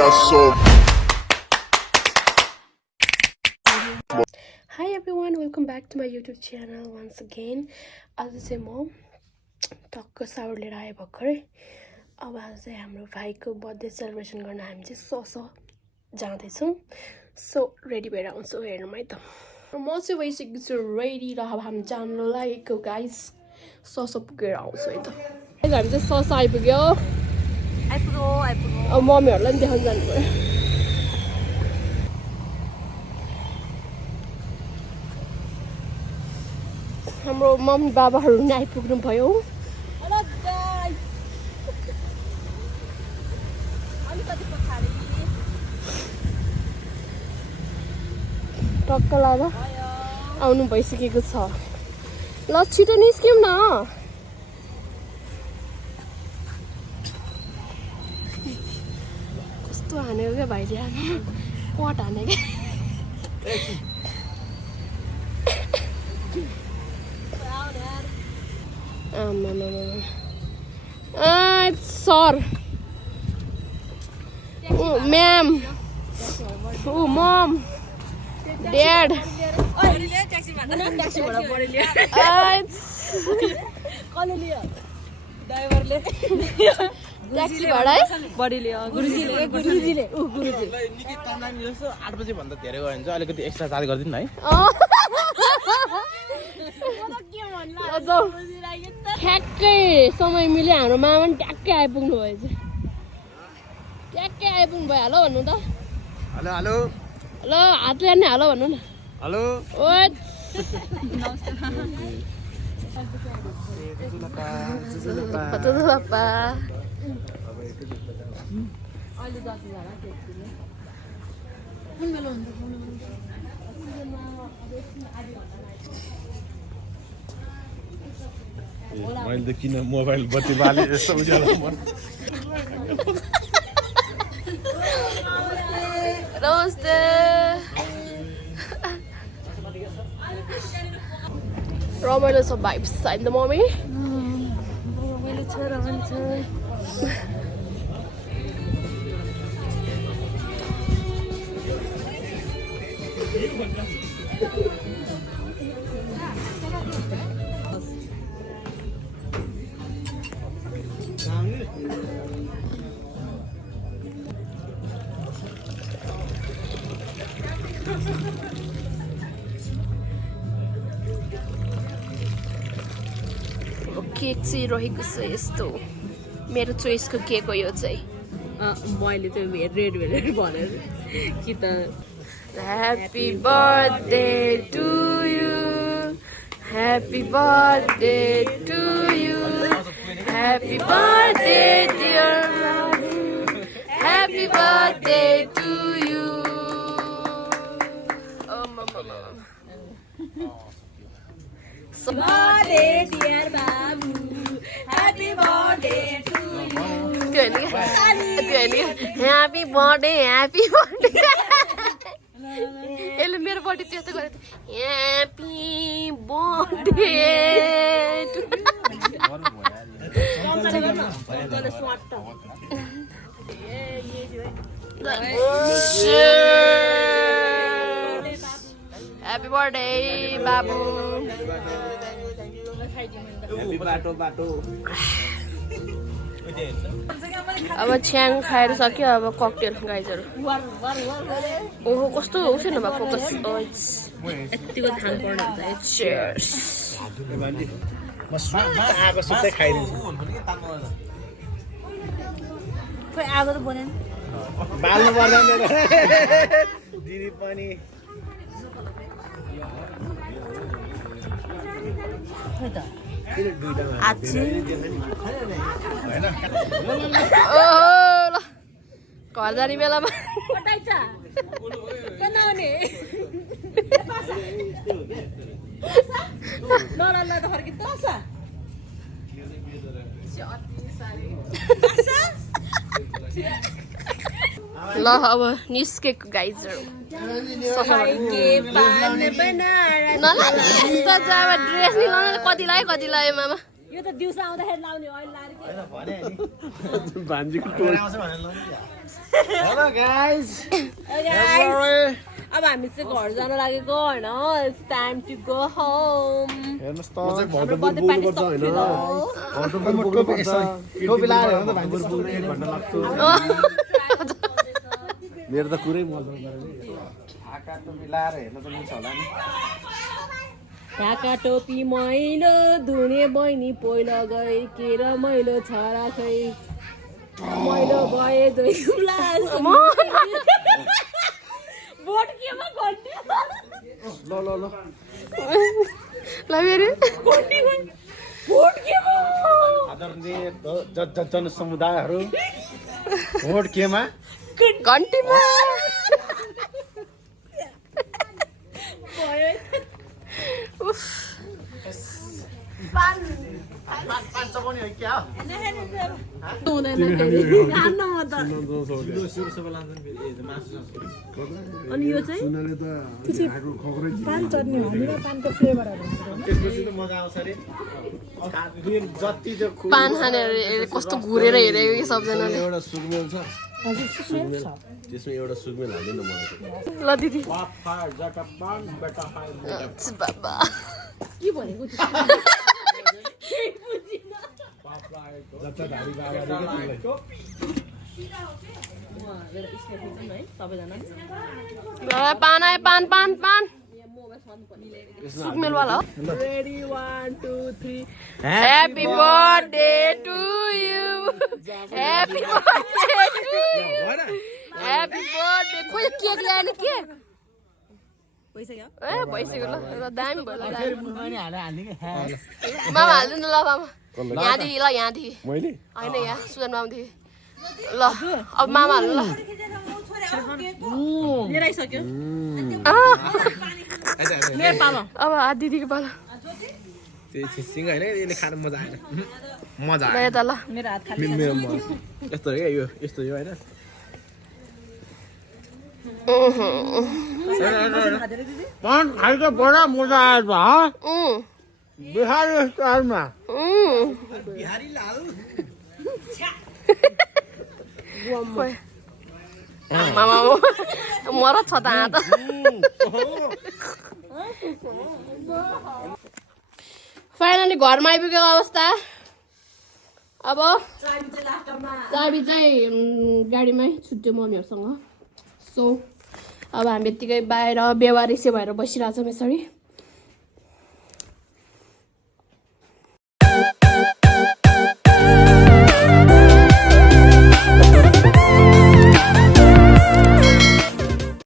got so. Hi everyone, welcome back to my YouTube channel once again. आज चाहिँ म टक्क साउर लिएर आएँ भर्खरै। अब आज चाहिँ हाम्रो भाइको बर्थडे सेलिब्रेसन गर्न हामी चाहिँ जाँदैछौँ। सो रेडी भएर आउँछु हेर्नुमा है त। म चाहिँ भइसकेको छु रेडी र अब हामी जानु लागेको गाइस। पुगेर आउँछु है त। हामी चाहिँ आइपुग्यो। अब मम्मीहरूलाई पनि देखाउनु जानु पर्यो। हाम्रो मम्मी बाबाहरू पनि आइपुग्नु भयो। टक्क लादा आउनु भइसकेको छ। ल छिटो निस्क्यौँ न। कस्तो हानेको क्या भाइले आमा पट हाने क्या। सर म्याम मम ड्याड ट्याक्सी भाडा है बडीले गुरुजीले 8 बजे भन्दा धेरै गयो भने चाहिँ अलिकति एक्स्ट्रा चार्ज गरिदिनु है। ठ्याक्कै समय मिल्यो। हाम्रो मामा पनि ट्याक्कै आइपुग्नु भएछ। ट्याक्कै आइपुग्नु भयो। हेलो भन्नु त। हेलो हेलो हेलो हातले हान्ने हेलो भन्नु न। हेलो पापा मैले त किन मोबाइल बत्ती बाले जस्तो उज्यालो मन। नमस्ते। रमाइलो छ भाइब्स होइन त मम्मी? रमाइलो छ। केक चाहिँ रहेको छ यस्तो। मेरो चोइसको केक हो यो चाहिँ। मैले चाहिँ रेड भनेर कि त happy birthday to you, happy birthday to you, happy birthday dear babu, happy birthday to you. birthday dear babu, happy birthday to you. Happy birthday happy birthday. यसले मेरो बर्थडे त्यस्तो गरेको थियो। ह्याप्पी बर्थडे ह्याप्पी बर्थडे बाबु। अब छ्याङ खाएर सक्यो। अब ककटेल गाइजहरू। ओहो कस्तो उसेन भए फोकस। यतिको थाहा पर्नु हुन्छ। चियर्स। खोइ आगो त बनेन। बाल्नु पर्दैन दिदी पनि। खोइ त ल घर जाने बेलामा ल अब निस्केको गाइजहरू। ड्रेस नि लाउनु कति लाग्यो मामा? यो त दिउँसो आउँदाखेरि लाउने अहिले लाएर भान्जीको टोल हेलो गाइस अब हामी चाहिँ घर जान लागेको होइन it's time to go home हेर्नुस् त हाम्रो बर्थडे पार्टी मेरो त कुरै मजा ढाका टोपी लाएर हेर्न त मिल्छ होला नि ढाका टोपी मैलो धुने बहिनी पहिलो गए के रमाइलो छरा खै मैलो गए दुई ग्लास बोट केमा घन्टी ल ल ल ल मेरो बोट केमा आदरणीय जनसमुदायहरू भोट केमा घन्टीमा अनि यो चाहिँ त्यसपछि त मजा आउँछ रे जति त्यो पान खानेहरू कस्तो घुरेर हेरेको कि सबजनाले एउटा सुकमेल छ त्यसमा एउटा सुकमेल हाल्दैन मलाई ल दिदी बाबा के भनेको पान आयो पान पान पान सुकमेल वाला हो ready 1 2 3 Happy birthday to you. Happy birthday to you. Happy birthday. खोइ केक ल्याएन के? भइसक्यो ए भइसक्यो ल दामी भयो ल मामा हाल्नु न ल मामा यहाँदेखि ल यहाँदेखि मैले होइन यहाँ सुजन मामादेखि ल अब मामा हाल्नु ल लिएर आइसक्यो मेरो पालो अब दिदीको पालो त्यो सिङ हैन यसले खान मजा आएन मजा ल यता ल मेरो हात खाली मेरो मन यस्तो हो यो यस्तो यो हैन पान खाइको बडा मजा आयो बा बिहारी स्टाइलमा बिहारी लाल मामा मरत छ त हात फाइनली घरमा आइपुगेको अवस्था अब चाबी चाहिँ गाडीमै छुट्यो मम्मीहरूसँग सो अब हामी यत्तिकै बाहिर बेवारिसे भएर बसिरहेछौँ यसरी